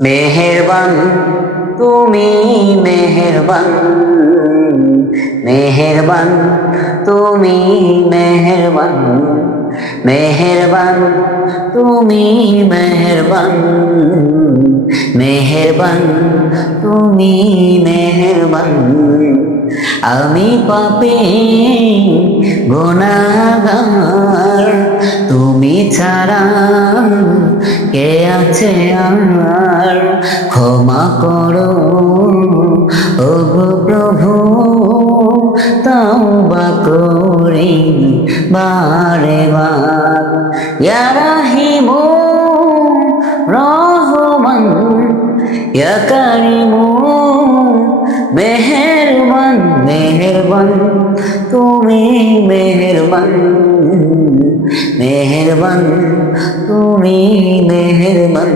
মেহেরবান তুমি মেহেরবান, মেহেরবান তুমি মেহেরবান, মেহেরবান তুমি মেহেরবান, মেহেরবান তুমি মেহেরবান। আমি পাপী গুনাহগার, তুমি ছাড়া কে আছে আর? ক্ষমা করো ওগো প্রভু, তওবা করি বারে বার। ইয়া রাহিমু রহমান, ইয়া কারিমু মেহেরবান, মেহেরবান তুমি মেহেরবান, মেহেরবান তুমি মেহেরবান।